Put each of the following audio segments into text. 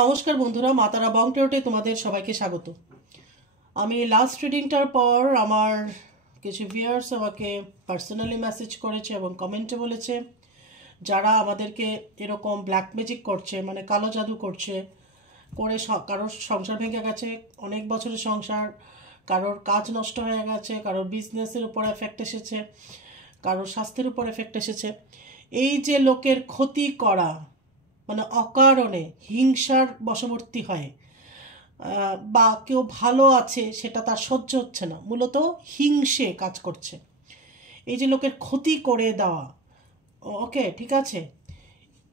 নমস্কার বন্ধুরা, মাতারা বং টেরোটে তোমাদের সবাইকে স্বাগত। আমি লাস্ট রিডিংটার পর আমার কিছু ভিউয়ার্স আমাকে পার্সোনালি মেসেজ করেছে এবং কমেন্টে বলেছে যারা আমাদেরকে এরকম ব্ল্যাক ম্যাজিক করছে, মানে কালো জাদু করছে, করে কারোর সংসার ভেঙে গেছে, অনেক বছরের সংসার, কারোর কাজ নষ্ট হয়ে গেছে, কারোর বিজনেসের উপর এফেক্ট এসেছে, কারোর স্বাস্থ্যের উপর এফেক্ট এসেছে। এই যে লোকের ক্ষতি করা, মানে অকারণে হিংসার বশবর্তী হয়, বা কেউ ভালো আছে সেটা তার সহ্য হচ্ছে না, মূলত হিংসে কাজ করছে। এই যে লোকের ক্ষতি করে দেওয়া, ওকে ঠিক আছে,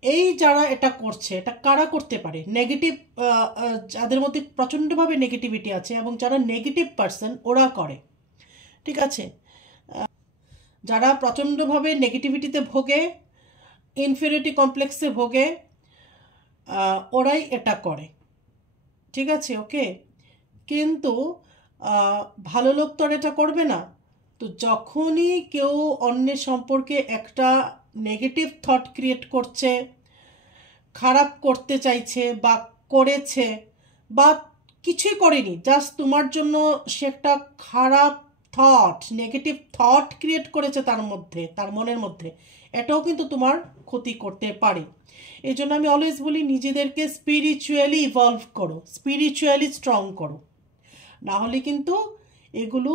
এই যারা এটা করছে এটা কারা করতে পারে? নেগেটিভ, যাদের মধ্যে প্রচণ্ডভাবে নেগেটিভিটি আছে এবং যারা নেগেটিভ পার্সন ওরা করে, ঠিক আছে। যারা প্রচণ্ডভাবে নেগেটিভিটিতে ভোগে, ইনফিরিয়রিটি কমপ্লেক্সে ভোগে, ওরাই এটা করে, ঠিক আছে, ওকে। কিন্তু ভালো লোক তো আর এটা করবে না। তো যখনই কেউ অন্যের সম্পর্কে একটা নেগেটিভ থট ক্রিয়েট করছে, খারাপ করতে চাইছে বা করেছে, বা কিছুই করেনি, জাস্ট তোমার জন্য সে একটা খারাপ থট, নেগেটিভ থট ক্রিয়েট করেছে তার মধ্যে, তার মনের মধ্যে, এটাও কিন্তু তোমার ক্ষতি করতে পারে। এই জন্য আমি অলওয়েজ বলি নিজেদেরকে স্পিরিচুয়ালি ইভলভ করো, স্পিরিচুয়ালি স্ট্রং করো, না হলে কিন্তু এগুলো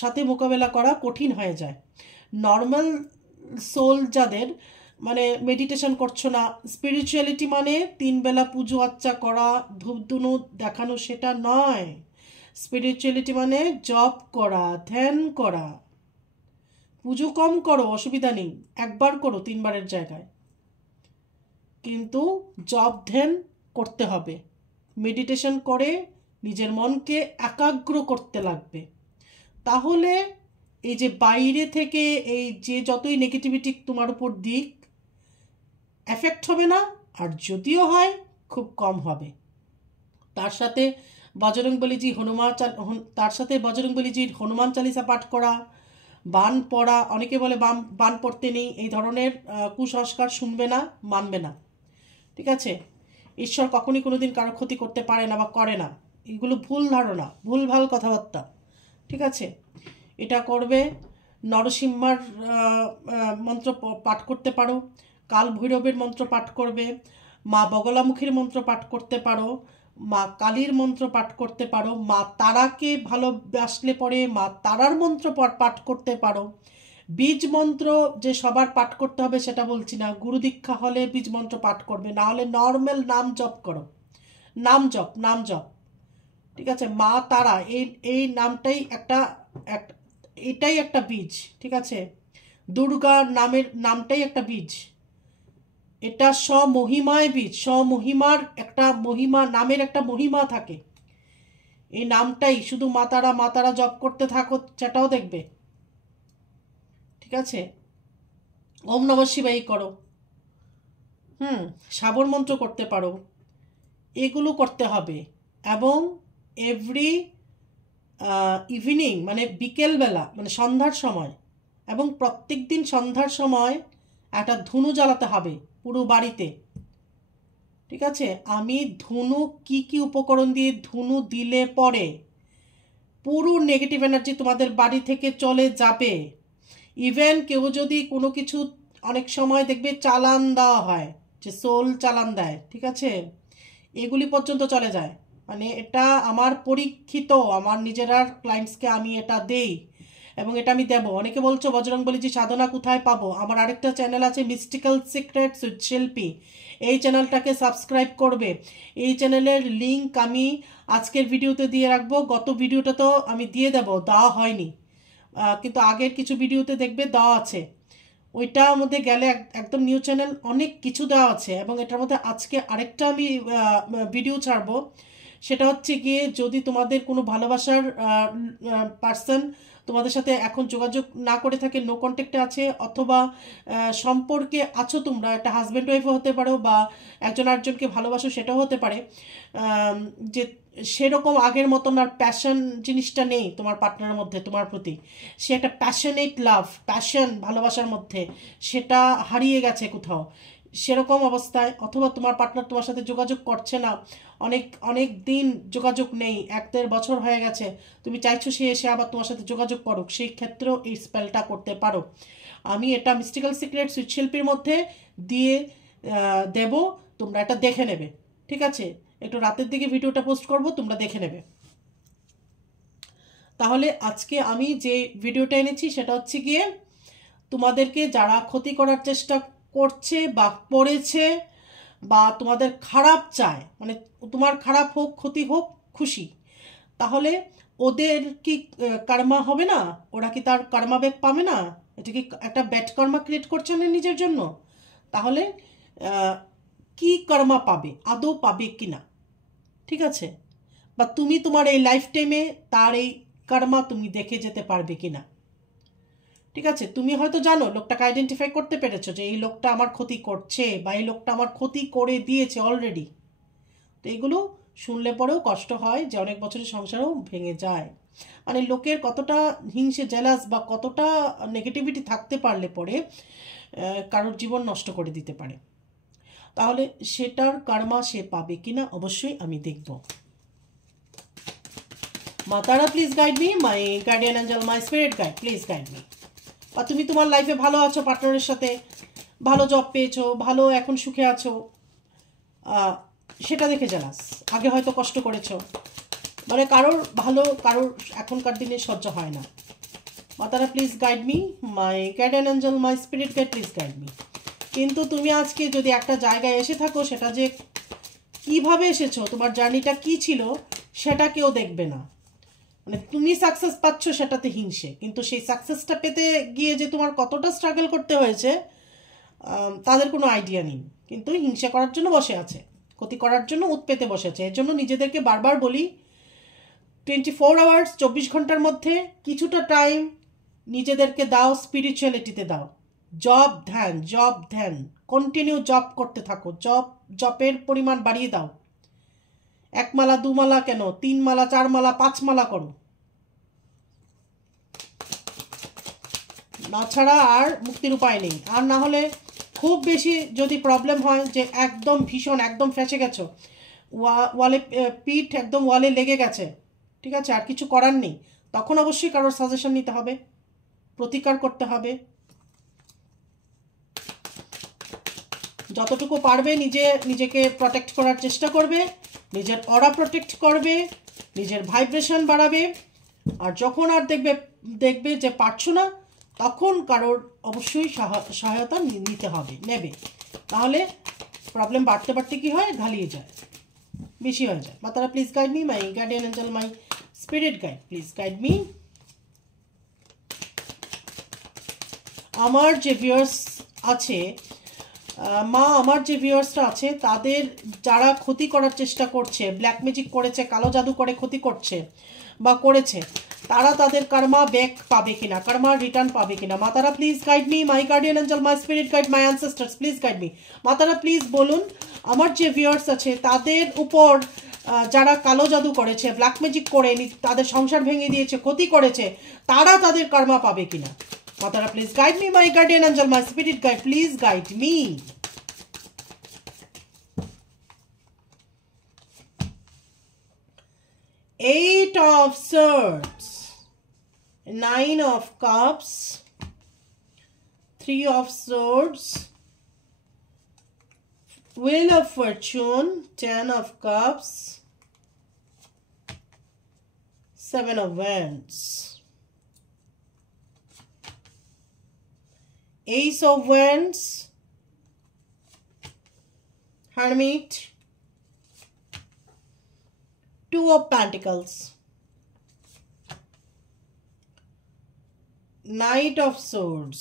সাথে মোকাবেলা করা কঠিন হয়ে যায়। নর্মাল সোল যাদের, মানে মেডিটেশন করছো না, স্পিরিচুয়ালিটি মানে 3 বেলা পুজো আচ্চা করা, ধূপধুনো দেখানো, সেটা নয়। স্পিরিচুয়ালিটি মানে জপ করা, ধ্যান করা। পুজো কম করো, অসুবিধা নেই, একবার করো 3 বারের জায়গায়, কিন্তু জপ ধ্যান করতে হবে। মেডিটেশন করে নিজের মনকে একাগ্র করতে লাগবে, তাহলে এই যে বাইরে থেকে এই যে যতই নেগেটিভিটি তোমার উপর দিক, এফেক্ট হবে না, আর যদিও হয় খুব কম হবে। তার সাথে বজরংবলীজি হনুমান চালিসা পাঠ করা, বান পড়া, অনেকে বলে বান পড়তে নেই, এই ধরনের কুসংস্কার শুনবে না, মানবে না, ঠিক আছে। ঈশ্বর কখনই কোনোদিন কারো ক্ষতি করতে পারে না বা করে না, এগুলো ভুল ধারণা, ভুলভাল কথাবার্তা, ঠিক আছে। এটা করবে। নরসিংহার মন্ত্র পাঠ করতে পারো, কাল ভৈরবের মন্ত্র পাঠ করবে, মা বগলামুখীর মন্ত্র পাঠ করতে পারো, মা কালীর মন্ত্র পাঠ করতে পারো, মা তারাকে ভালোবাসলে পরে মা তারার মন্ত্র পাঠ করতে পারো। বীজ মন্ত্র যে সবার পাঠ করতে হবে সেটা বলছি না, গুরু দীক্ষা হলে বীজ মন্ত্র পাঠ করবে, না হলে নর্মাল নাম জপ করো, নাম জপ, ঠিক আছে। মা তারা এই নামটাই এটাই একটা বীজ, ঠিক আছে। দুর্গা নামটাই একটা বীজ, এটা স্বমহিমায় বীজ, স্বমহিমার একটা মহিমা, নামের একটা মহিমা থাকে। এই নামটাই শুধু মাতারা জপ করতে থাকো, সেটাও দেখবে, ঠিক আছে। ওম নমঃ শিবায় করো, শ্রাবণ মন্ত্র করতে পারো, এগুলো করতে হবে। এবং এভরি ইভিনিং, মানে বিকেলবেলা, মানে সন্ধ্যার সময়, এবং প্রত্যেক দিন সন্ধ্যার সময় একটা ধুনো জ্বালাতে হবে পুরো বাড়িতে, ঠিক আছে। আমি ধুনো কি উপকরণ দিয়ে ধুনো দিলে পরে পুরো নেগেটিভ এনার্জি তোমাদের বাড়ি থেকে চলে যাবে। ইভেন কেউ যদি কোনো কিছু, অনেক সময় দেখবে চালান দেওয়া হয়, যে সোল চালান দেয়, ঠিক আছে, এগুলি পর্যন্ত চলে যায়। মানে এটা আমার পরীক্ষিত, আমার নিজেরার ক্লায়েন্টসকে আমি এটা দেই এবং এটা আমি দেবো। অনেকে বলছো বজরংবলীজি সাধনা কোথায় পাবো? আমার আরেকটা চ্যানেল আছে মিস্টিক্যাল সিক্রেটস উইথ শিল্পী, এই চ্যানেলটাকে সাবস্ক্রাইব করবে। এই চ্যানেলের লিঙ্ক আমি আজকের ভিডিওতে দিয়ে রাখবো, গত ভিডিওটা তো আমি দিয়ে দেবো, দেওয়া হয়নি, কিন্তু আগের কিছু ভিডিওতে দেখবে দেওয়া আছে। ওইটার মধ্যে গেলে একদম নিউ চ্যানেল, অনেক কিছু দেওয়া আছে। এবং এটার মধ্যে আজকে আরেকটা আমি ভিডিও ছাড়বো, সেটা হচ্ছে গিয়ে যদি তোমাদের কোনো ভালোবাসার পার্সন তোমাদের সাথে এখন যোগাযোগ না করে থাকে, নো কন্ট্যাক্টে আছে, অথবা সম্পর্কে আছো তোমরা, একটা হাজব্যান্ড ওয়াইফও হতে পারো, বা একজন আরেকজনকে ভালোবাসো সেটাও হতে পারে, যে সেরকম আগের মতন আর প্যাশন জিনিসটা নেই তোমার পার্টনারের মধ্যে তোমার প্রতি, সে একটা প্যাশনেট লাভ, প্যাশন ভালোবাসার মধ্যে সেটা হারিয়ে গেছে কোথাও, সেরকম অবস্থায়, অথবা তোমার পার্টনার তোমার সাথে যোগাযোগ করছে না, অনেক অনেক দিন যোগাযোগ নেই, 1-1.5 বছর হয়ে গেছে, তুমি চাইছো সে এসে আবার তোমার সাথে যোগাযোগ করুক, সেই ক্ষেত্রেও এই স্পেলটা করতে পারো। আমি এটা মিস্টিক্যাল সিক্রেট সুইট শিল্পীর মধ্যে দিয়ে দেব, তোমরা এটা দেখে নেবে, ঠিক আছে? একটু রাতের দিকে ভিডিওটা পোস্ট করব, তোমরা দেখে নেবে। তাহলে আজকে আমি যে ভিডিওটা এনেছি সেটা হচ্ছে গিয়ে তোমাদেরকে যারা ক্ষতি করার চেষ্টা করছে বা করেছে বা তোমাদের খারাপ চায়, মানে তোমার খারাপ হোক, ক্ষতি হোক, খুশি, তাহলে ওদের কি কর্মা হবে না? ওরা কি তার কর্মা ব্যাক পাবে না? এটা কি একটা ব্যাড কর্মা ক্রিয়েট করছে না নিজের জন্য? তাহলে কি কর্মা পাবে, আদৌ পাবে কি না, ঠিক আছে? বা তুমি তোমার এই লাইফ টাইমে তার এই কর্মা তুমি দেখে যেতে পারবে কি না, ঠিক আছে? তুমি হয়তো জানো, লোকটাকে আইডেন্টিফাই করতে পেরেছো যে এই লোকটা আমার ক্ষতি করছে বা এই লোকটা আমার ক্ষতি করে দিয়েছে অলরেডি। তো এগুলো শুনলে পরেও কষ্ট হয় যে অনেক বছরের সংসারও ভেঙে যায়। মানে লোকের কতটা হিংসে, জেলাস বা কতটা নেগেটিভিটি থাকতে পারলে পরে কারোর জীবন নষ্ট করে দিতে পারে। তাহলে সেটার কর্মা সে পাবে কিনা অবশ্যই আমি দেখব। মাতারা please guide me, my guardian angel, my spirit guide, please guide me. বা তুমি তোমার লাইফে ভালো আছো, পার্টনারের সাথে ভালো জব পেয়েছো, ভালো এখন সুখে আছো, সেটা দেখে জানাস। আগে হয়তো কষ্ট করেছো, মানে কারোর ভালো কারোর এখনকার দিনে সহ্য হয় না। মাতারা please guide me, my guardian angel, my spirit guide, please guide me. কিন্তু তুমি আজকে যদি একটা জায়গায় এসে থাকো, সেটা যে কিভাবে এসেছো, তোমার জার্নিটা কি ছিল, সেটা কেউ দেখবে না। মানে তুমি সাকসেস পাচ্ছ সেটাতে হিংসে, কিন্তু সেই সাকসেসটা পেতে গিয়ে যে তোমার কতটা স্ট্রাগল করতে হয়েছে তাদের কোনো আইডিয়া নেই। কিন্তু হিংসা করার জন্য বসে আছে, ক্ষতি করার জন্য উৎপেতে বসেছে। এর জন্য নিজেদেরকে বারবার বলি, 24 আওয়ার্স, 24 ঘন্টার মধ্যে কিছুটা টাইম নিজেদেরকে দাও, স্পিরিচুয়ালিটিতে দাও। জব ধ্যান, কন্টিনিউ জব করতে থাকো, জবের পরিমাণ বাড়িয়ে দাও। 1 মালা 2 মালা কেন, 3 মালা 4 মালা 5 মালা করো, না ছাড়া আর মুক্তির উপায় নেই। আর না হলে খুব বেশি যদি প্রবলেম হয় যে একদম ভীষণ একদম ফেঁসে গেছো, ওয়ালে পিঠ একদম ওয়ালে লেগে গেছে, ঠিক আছে, আর কিছু করার নেই, তখন অবশ্যই কারোর সাজেশন নিতে হবে, প্রতিকার করতে হবে। যতটুকু পারবে নিজেকে প্রোটেক্ট করার চেষ্টা করবে, নিজের অরা প্রোটেক্ট করবে, নিজের ভাইব্রেশন বাড়াবে। আর যখন আর দেখবে যে পারছো না, তখন কারোর অবশ্যই সহায়তা নিতে হবে, নেবে। তাহলে প্রবলেম বাড়তে বাড়তে কি হয়, ঘালিয়ে যায়, বেশি হয়ে যায়। মাতারা please guide me, my guardian angel, my spirit guide, please guide me. আমার যে ভিউয়ার্স আছে, আমার যে ভিউয়ার্সরা আছে, তাদের যারা ক্ষতি করার চেষ্টা করছে, ব্ল্যাক ম্যাজিক করেছে, কালো জাদু করে ক্ষতি করছে বা করেছে, তারা তাদের কর্মা ব্যাক পাবে কিনা, কর্মা রিটার্ন পাবে কিনা। মাতারা please guide me, my guardian angel, my spirit guide, my ancestors, please guide me. মাতারা প্লিজ বলুন, আমার যে ভিউয়ার্স আছে তাদের উপর যারা কালো জাদু করেছে, ব্ল্যাক ম্যাজিক করে তাদের সংসার ভেঙে দিয়েছে, ক্ষতি করেছে, তারা তাদের কর্মা পাবে কিনা। Matara, please guide me, my guardian angel, my spirit guide, please guide me. Eight of Swords, 9 of Cups, 3 of Swords, Wheel of Fortune, 10 of Cups, 7 of Wands, Ace of Wands, Hermit, 2 of Pentacles, Knight of Swords,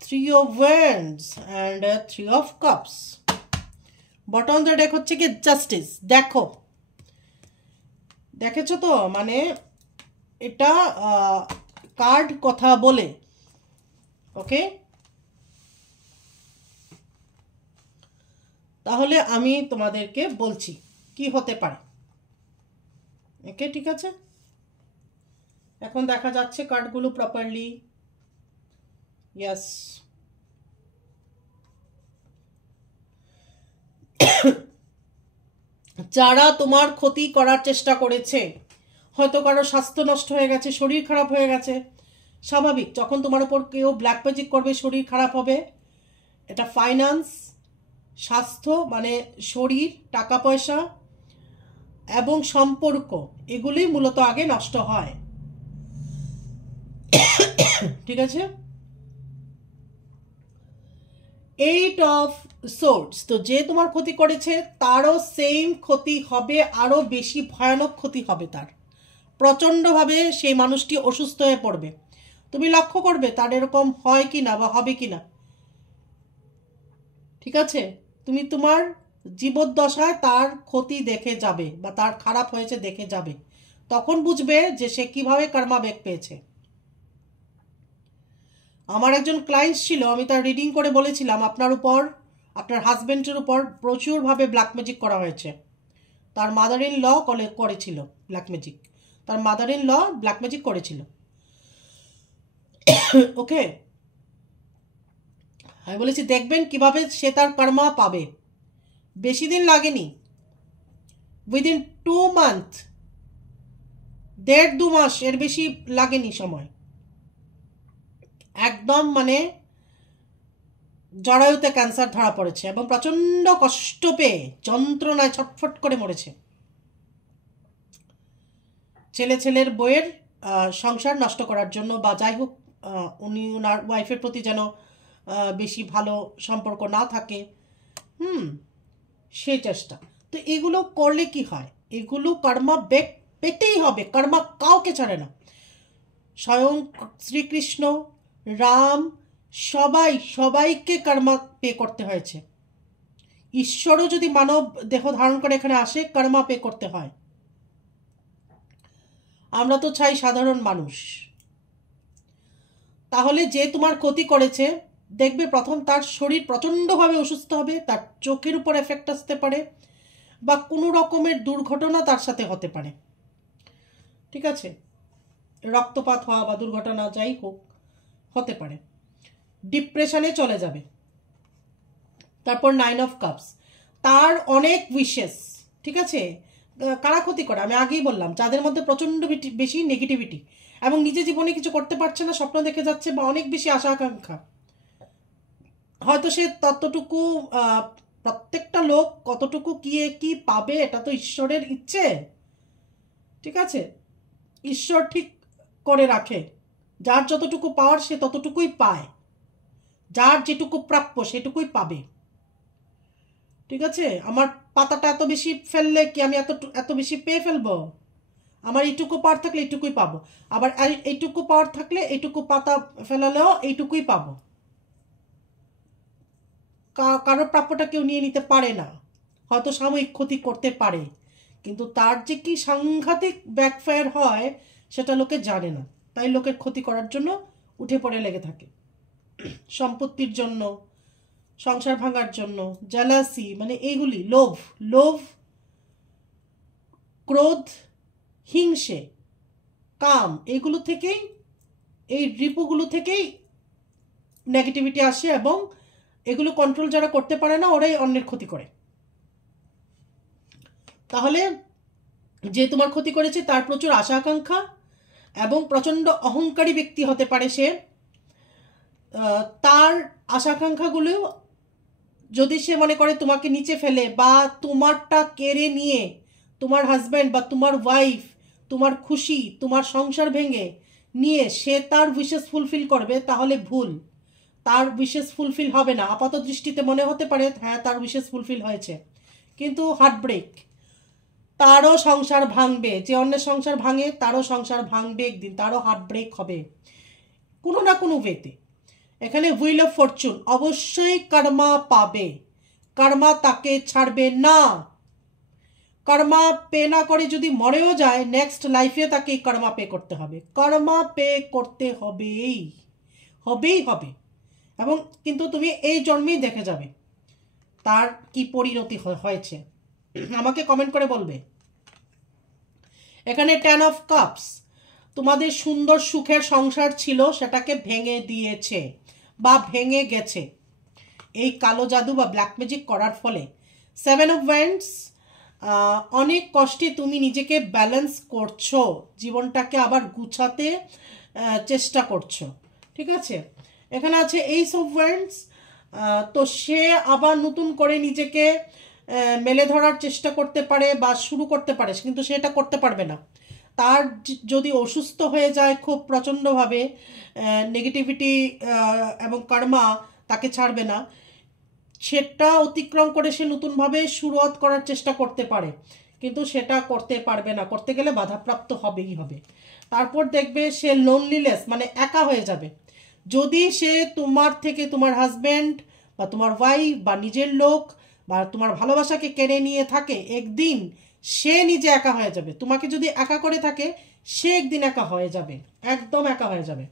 3 of Wands and 3 of Cups. Bottom the deck হচ্ছে কি Justice. দেখো, দেখেছো তো, মানে এটা card কথা বলে, ওকে? তাহলে আমি তোমাদেরকে বলছি কি হতে পারে, ওকে? ঠিক আছে, এখন দেখা যাচ্ছে কার্ডগুলো প্রপারলি। ইয়েস, যারা তোমার ক্ষতি করার চেষ্টা করেছে, হয়তো কারো স্বাস্থ্য নষ্ট হয়ে গেছে, শরীর খারাপ হয়ে গেছে, স্বাভাবিক, যখন তোমার উপর কেউ ব্ল্যাক ম্যাজিক করবে শরীর খারাপ হবে। এটা ফাইন্যান্স, স্বাস্থ্য মানে শরীর, টাকা পয়সা এবং সম্পর্ক, এগুলি মূলত আগে নষ্ট হয়। ঠিক আছে, 8 অফ সোর্ডস। তো যে তোমার ক্ষতি করেছে তারও সেম ক্ষতি হবে, আরো বেশি ভয়ানক ক্ষতি হবে তার। প্রচণ্ডভাবে সেই মানুষটি অসুস্থ হয়ে পড়বে। তুমি লক্ষ্য করবে তার এরকম হয় কি না বা হবে কি না। ঠিক আছে, তুমি তোমার জীবদ্দশায় তার ক্ষতি দেখে যাবে বা তার খারাপ হয়েছে দেখে যাবে, তখন বুঝবে যে সে কিভাবে কর্মা ব্যাক পেয়েছে। আমার একজন ক্লায়েন্ট ছিল, আমি তার রিডিং করে বলেছিলাম আপনার উপর, আপনার হাজবেন্ডের উপর প্রচুরভাবে ব্ল্যাক ম্যাজিক করা হয়েছে। তার মাদার ইন ল করেছিল ব্ল্যাক ম্যাজিক, তার mother in law black magic করেছিল। ওকে, আমি বলেছি দেখবেন কিভাবে সে তার কর্মা পাবে। বেশি দিন লাগেনি, উইদিন 2 মান্থ, 1.5-2 মাস, এর বেশি লাগেনি সময়। একদম মানে জরায়ুতে ক্যান্সার ধরা পড়েছে এবং প্রচন্ড কষ্ট পেয়ে যন্ত্রণায় ছটফট করে মরেছে। ছেলের বইয়ের সংসার নষ্ট করার জন্য বা যাই হোক, উনি ওনার ওয়াইফের প্রতি যেন বেশি ভালো সম্পর্ক না থাকে, সেই চেষ্টা। তো এগুলো করলে কি হয়, এগুলো কর্মা ব্যাক পেতেই হবে, কর্মা কাউকে ছাড়ে না। স্বয়ং শ্রীকৃষ্ণ, রাম, সবাইকে কর্মা পে করতে হয়েছে। ঈশ্বরও যদি মানব দেহ ধারণ করে এখানে আসে, কর্মা পে করতে হয়। আমরা তো চাই সাধারণ মানুষ। তাহলে যে তোমার ক্ষতি করেছে, দেখবে প্রথম তার শরীর প্রচণ্ডভাবে অসুস্থ হবে, তার চোখের উপর এফেক্ট আসতে পারে বা কোনো রকমের দুর্ঘটনা তার সাথে হতে পারে। ঠিক আছে, রক্তপাত হওয়া বা দুর্ঘটনা যাই হোক হতে পারে, ডিপ্রেশনে চলে যাবে। তারপর 9 অফ কাপস, তার অনেক উইশেস। ঠিক আছে, কারা ক্ষতি করে আমি আগেই বললাম, যাদের মধ্যে প্রচণ্ড বেশি নেগেটিভিটি এবং নিজে জীবনে কিছু করতে পারছে না, স্বপ্ন দেখে যাচ্ছে বা অনেক বেশি আশা আকাঙ্ক্ষা। হয়তো সে ততটুকু, প্রত্যেকটা লোক কতটুকু কি পাবে এটা তো ঈশ্বরের ইচ্ছে। ঠিক আছে, ঈশ্বর ঠিক করে রাখে, যার যতটুকু পাওয়ার সে ততটুকুই পায়, যার যেটুকু প্রাপ্য সেটুকুই পাবে। ঠিক আছে, আমার পাতাটা এত বেশি ফেললে কি আমি এত বেশি পেয়ে ফেলবো? আমার এইটুকু পাওয়ার থাকলে এইটুকুই পাবো, আবার এইটুকু পাওয়ার থাকলে এইটুকু পাতা ফেলালেও এইটুকুই পাবো। কারোর প্রাপ্যটা কেউ নিয়ে নিতে পারে না। হয়তো সাময়িক ক্ষতি করতে পারে, কিন্তু তার যে কি সাংঘাতিক ব্যাকফায়ার হয় সেটা লোকে জানে না, তাই লোকের ক্ষতি করার জন্য উঠে পড়ে লেগে থাকে। সম্পত্তির জন্য, সংসার ভাঙার জন্য, জেলাসি মানে এইগুলি, লোভ, ক্রোধ, হিংসে, কাম, এইগুলো থেকেই, এই রিপুগুলো থেকেই নেগেটিভিটি আসে এবং এগুলো কন্ট্রোল যারা করতে পারে না ওরাই অন্যের ক্ষতি করে। তাহলে যে তোমার ক্ষতি করেছে তার প্রচুর আশা আকাঙ্ক্ষা এবং প্রচণ্ড অহংকারী ব্যক্তি হতে পারে সে। তার আশা আকাঙ্ক্ষাগুলো যদি সে মনে করে তোমাকে নিচে ফেলে বা তোমারটা কেড়ে নিয়ে তোমার হাজব্যান্ড বা তোমার ওয়াইফ, তোমার খুশি, তোমার সংসার ভেঙে নিয়ে সে তার উইশেস ফুলফিল করবে, তাহলে ভুল। তার উইশেস ফুলফিল হবে না। আপাত দৃষ্টিতে মনে হতে পারে হ্যাঁ তার উইশেস ফুলফিল হয়েছে, কিন্তু হার্টব্রেক, তারও সংসার ভাঙবে। যে অন্যের সংসার ভাঙে তারও সংসার ভাঙবে একদিন, তারও হার্টব্রেক হবে কোনো না কোনো ওয়েতে। এখানে হুইল অফ ফরচুন, অবশ্যই কর্মা পাবে, কর্মা তাকে ছাড়বে না। কর্মা পে না করে যদি মরেও যায়, নেক্সট লাইফে তাকে কর্মা পে করতে হবে, কর্মা পে করতে হবেই হবে। এবং কিন্তু তুমি এই জন্মেই দেখে যাবে তার কি পরিণতি হয়েছে, আমাকে কমেন্ট করে বলবে। এখানে 10 অফ কাপস, তোমাদের সুন্দর সুখের সংসার ছিল সেটাকে ভেঙে দিয়েছে বা ভেঙে গেছে এই কালো জাদু বা ব্ল্যাক ম্যাজিক করার ফলে। সেভেন অফ ওয়ান্ডস, অনেক কষ্টে তুমি নিজেকে ব্যালেন্স করছো, জীবনটাকে আবার গুছাতে চেষ্টা করছো, ঠিক আছে। এখানে আছে এইস অফ ওয়ান্ডস, তো সে আবার নতুন করে নিজেকে মেলে ধরার চেষ্টা করতে পারে বা শুরু করতে পারে, কিন্তু সে এটা করতে পারবে না। তার যদি অসুস্থ হয়ে যায় খুব প্রচণ্ডভাবে, নেগেটিভিটি এবং কর্মা তাকে ছাড়বে না, সেটা অতিক্রম করে সে নতুনভাবে শুরুয়াত করার চেষ্টা করতে পারে, কিন্তু সেটা করতে পারবে না, করতে গেলে বাধাপ্রাপ্ত হবেই হবে। তারপর দেখবে সে লোনলিনেস মানে একা হয়ে যাবে। যদি সে তোমার থেকে, তোমার হাজব্যান্ড বা তোমার ওয়াইফ বা নিজের লোক বা তোমার ভালোবাসাকে কেড়ে নিয়ে থাকে, একদিন সে নিজে একা হয়ে যাবে। তোমাকে যদি একা করে থাকে, সে একদিন একা হয়ে যাবে, একদম একা হয়ে যাবে।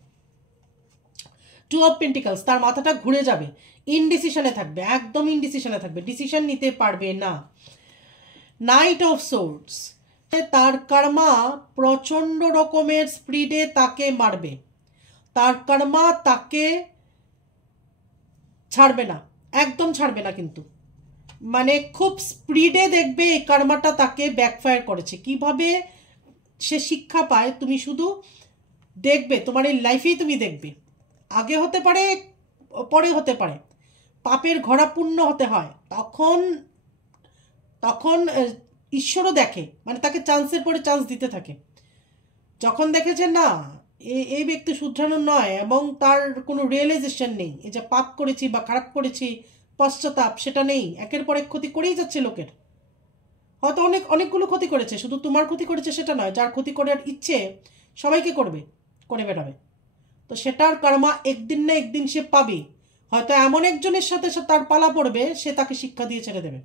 টু অফ পেন্টিকলস, তার মাথাটা ঘুরে যাবে, ইনডিসিশনে থাকবে, একদম ইনডিসিশনে থাকবে, ডিসিশন নিতে পারবে না। নাইট অফ সোর্ডস, তার কর্মা প্রচণ্ড রকমের স্পিডে তাকে মারবে, তার কর্মা তাকে ছাড়বে না, একদম ছাড়বে না, কিন্তু মানে খুব স্পিডে দেখবে এই কর্মাটা তাকে ব্যাকফায়ার করেছে। কিভাবে সে শিক্ষা পায় তুমি শুধু দেখবে, তোমার এই লাইফেই তুমি দেখবে। আগে হতে পারে, পরে হতে পারে, পাপের ঘোড়া পূর্ণ হতে হয়, তখন তখন ঈশ্বরও দেখে, মানে তাকে চান্সের পরে চান্স দিতে থাকে। যখন দেখেছে না এই ব্যক্তি শুধরানোর নয় এবং তার কোনো রিয়েলাইজেশন নেই, এই যে পাপ করেছি বা খারাপ করেছি, পশ্চাতাপ সেটা নেই, একের পর এক ক্ষতি করেই যাচ্ছে লোকের। হয়তো অনেকগুলো ক্ষতি করেছে, শুধু তোমার ক্ষতি করেছে সেটা নয়, যার ক্ষতি করার ইচ্ছে সবাইকে করে বেড়াবে। তো সেটার কর্মা একদিন না একদিন সে পাবে। হয়তো এমন একজনের সাথে তার পালা পড়বে, সে তাকে শিক্ষা দিয়ে ছেড়ে দেবে।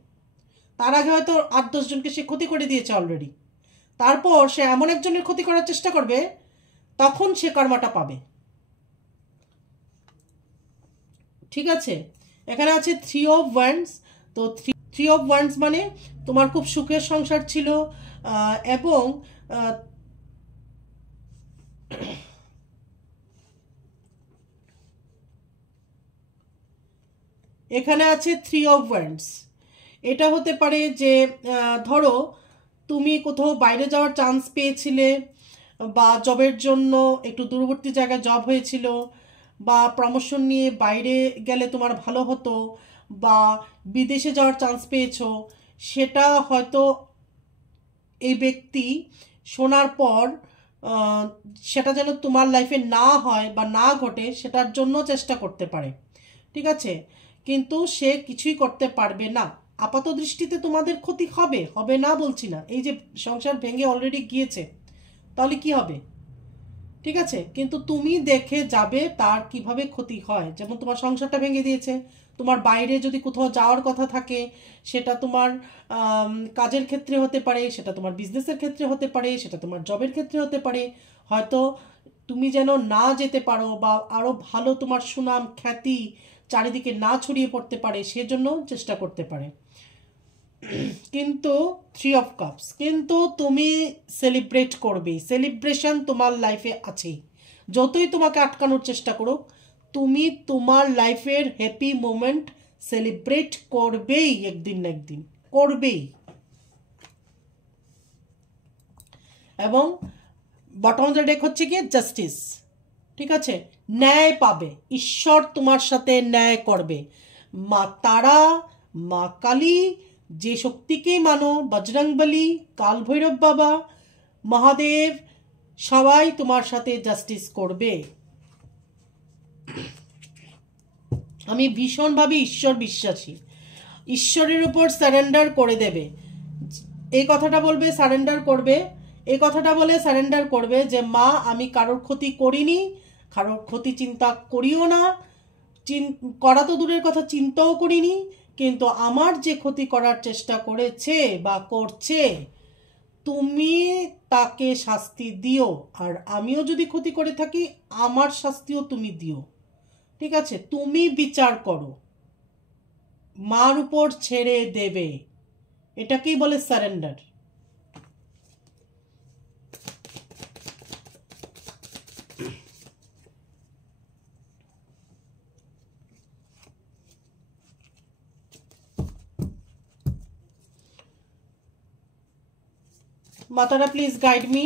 তার আগে হয়তো 8-10 জনকে সে ক্ষতি করে দিয়েছে অলরেডি, তারপর সে এমন একজনের ক্ষতি করার চেষ্টা করবে, তখন সে কর্মাটা পাবে, ঠিক আছে। এখানে আছে থ্রি অফ ওয়ান্ডস, তো থ্রি অফ ওয়ান্ডস মানে তোমার খুব সুখের সংসার ছিল, এবং এখানে আছে থ্রি অফ ওয়ান্ডস। এটা হতে পারে যে ধরো তুমি কোথাও বাইরে যাওয়ার চান্স পেয়েছিলে, বা জবের জন্য একটু দূরবর্তী জায়গায় জব হয়েছিল, বা প্রমোশন নিয়ে বাইরে গেলে তোমার ভালো হতো, বা বিদেশে যাওয়ার চান্স পেয়েছো, সেটা হয়তো এই ব্যক্তি শোনার পর সেটা যেন তোমার লাইফে না হয় বা না ঘটে, সেটার জন্য চেষ্টা করতে পারে, ঠিক আছে। কিন্তু সে কিছুই করতে পারবে না। আপাত দৃষ্টিতে তোমাদের ক্ষতি হবে, হবে না বলছি না, এই যে সংসার ভেঙে অলরেডি গিয়েছে, তাহলে কি হবে, ঠিক আছে, কিন্তু তুমি দেখে যাবে তার কিভাবে ক্ষতি হয়। যেমন তোমার সংসারটা ভেঙে দিয়েছে, তোমার বাইরে যদি কোথাও যাওয়ার কথা থাকে, সেটা তোমার কাজের ক্ষেত্রে হতে পারে, সেটা তোমার বিজনেসের ক্ষেত্রে হতে পারে, সেটা তোমার জবের ক্ষেত্রে হতে পারে। হয়তো তুমি যেন না যেতে পারো বা আরও ভালো তোমার সুনাম খ্যাতি চারিদিকে না ছড়িয়ে পড়তে পারে, সেজন্য চেষ্টা করতে পারে। কিন্তু থ্রি অফ কাপস, কিন্তু তুমি সেলিব্রেট করবে, সেলিব্রেশন তোমার লাইফে আছে। যতই তোমাকে আটকানোর চেষ্টা করুক, তুমি তোমার লাইফের হ্যাপি মোমেন্ট সেলিব্রেট করবেই, একদিন না একদিন করবেই। এবং বটম অফ দ্য ডেক হচ্ছে কি জাস্টিস, ঠিক আছে, ন্যায় পাবে, ঈশ্বর তোমার সাথে ন্যায় করবে। মা তারা, মা কালী, যে শক্তিকেই মানো, বজরংবলী, কাল ভৈরব বাবা, মহাদেব, সবাই তোমার সাথে জাস্টিস করবে। আমি ভীষণভাবে ঈশ্বর বিশ্বাসী, ঈশ্বরের উপর সারেন্ডার করে দেবে, এই কথাটা বলবে, সারেন্ডার করবে, এই কথাটা বলে সারেন্ডার করবে যে মা আমি কারোর ক্ষতি করিনি, কারোর ক্ষতি চিন্তা করিও না, করা তো দূরের কথা, চিন্তাও করিনি, কিন্তু আমার যে ক্ষতি করার চেষ্টা করেছে বা করছে, তুমি তাকে শাস্তি দিও, আর আমিও যদি ক্ষতি করে থাকি আমার শাস্তিও তুমি দিও, ঠিক আছে, তুমি বিচার করো, মার উপর ছেড়ে দেবে, এটাকেই বলে সারেন্ডার। মাতারা প্লিজ গাইড মি,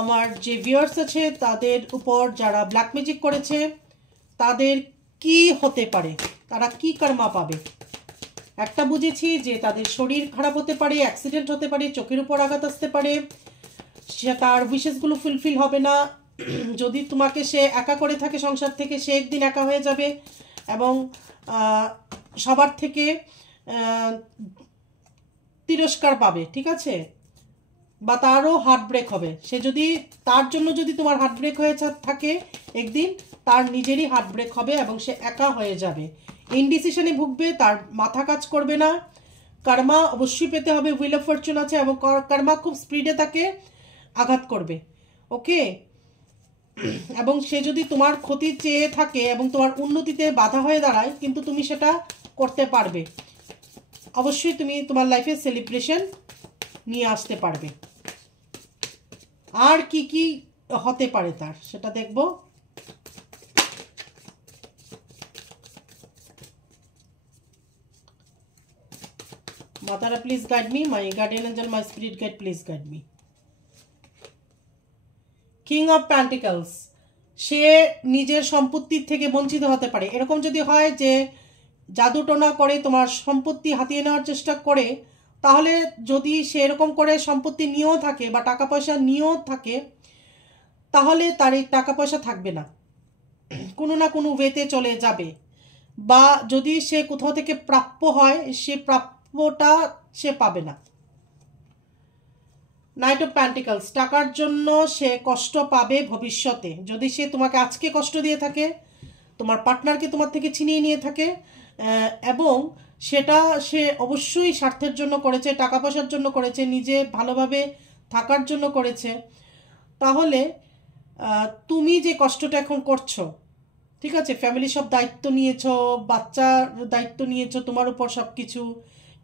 আমার যে ভিউয়ার্স আছে তাদের উপর যারা ব্ল্যাক ম্যাজিক করেছে তাদের কি হতে পারে, তারা কি কর্মা পাবে। একটা বুঝেছি যে তাদের শরীর খারাপ হতে পারে, অ্যাক্সিডেন্ট হতে পারে, চোখের উপর আঘাত আসতে পারে, সে তার উইশেসগুলো ফুলফিল হবে না। যদি তোমাকে সে একা করে থাকে সংসার থেকে, সে একদিন একা হয়ে যাবে এবং সবার থেকে তিরস্কার পাবে, ঠিক আছে, বা তারও হার্ট ব্রেক হবে। সে যদি তার জন্য যদি তোমার হার্ট ব্রেক হয়ে থাকে একদিন, তার নিজেরই হার্ট ব্রেক হবে এবং সে একা হয়ে যাবে, ইনডিসিশনে ভুগবে, তার মাথা কাজ করবে না। কর্মা অবশ্যই পেতে হবে, হুইল অফ ফরচুন আছে এবং কর্মা খুব স্পিডে তাকে আঘাত করবে। ওকে, এবং সে যদি তোমার ক্ষতি চেয়ে থাকে এবং তোমার উন্নতিতে বাধা হয়ে দাঁড়ায়, কিন্তু তুমি সেটা করতে পারবে, অবশ্যই তুমি তোমার লাইফে সেলিব্রেশন নিয়ে আসতে পারবে। আর কি কি হতে পারে তার সেটা দেখব। মাতারা please guide me, my guardian angel, my spirit guide, please guide me. King of pentacles, সে নিজের সম্পত্তির থেকে বঞ্চিত হতে পারে। এরকম যদি হয় যে জাদুটোনা করে তোমার সম্পত্তি হাতিয়ে নেওয়ার চেষ্টা করে, তাহলে যদি সে এরকম করে সম্পত্তি নিয়েও থাকে বা টাকা পয়সা নিয়েও থাকে, তাহলে তার এই টাকা পয়সা থাকবে না, কোনো না কোনো ওয়েতে চলে যাবে। বা যদি সে কোথাও থেকে প্রাপ্য হয়, সে প্রাপ্যটা সে পাবে না। নাইট অফ প্যান্টিকলস, টাকার জন্য সে কষ্ট পাবে ভবিষ্যতে। যদি সে তোমাকে আজকে কষ্ট দিয়ে থাকে, তোমার পার্টনারকে তোমার থেকে ছিনিয়ে নিয়ে থাকে, এবং সেটা সে অবশ্যই স্বার্থের জন্য করেছে, টাকা পয়সার জন্য করেছে, নিজে ভালোভাবে থাকার জন্য করেছে, তাহলে তুমি যে কষ্টটা এখন করছো, ঠিক আছে, ফ্যামিলি সব দায়িত্ব নিয়েছো, বাচ্চার দায়িত্ব নিয়েছো, তোমার উপর সব কিছু,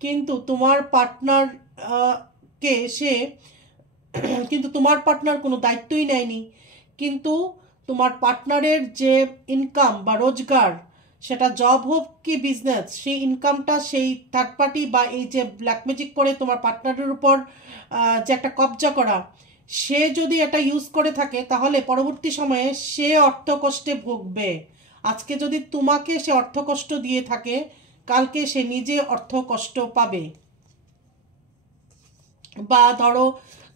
কিন্তু তোমার পার্টনার কে সে কিন্তু তোমার পার্টনার কোনো দায়িত্বই নেয়নি। কিন্তু তোমার পার্টনারের যে ইনকাম বা রোজগার, সেটা জব হোক কি বিজনেস, সেই ইনকামটা সেই থার্ড পার্টি বা এই যে ব্ল্যাক ম্যাজিক করে তোমার পার্টনারের উপর যে একটা কবজা করা, সে যদি এটা ইউজ করে থাকে, তাহলে পরবর্তী সময়ে সে অর্থকষ্টে ভুগবে। আজকে যদি তোমাকে সে অর্থকষ্ট দিয়ে থাকে, কালকে সে নিজে অর্থকষ্ট পাবে। বা ধরো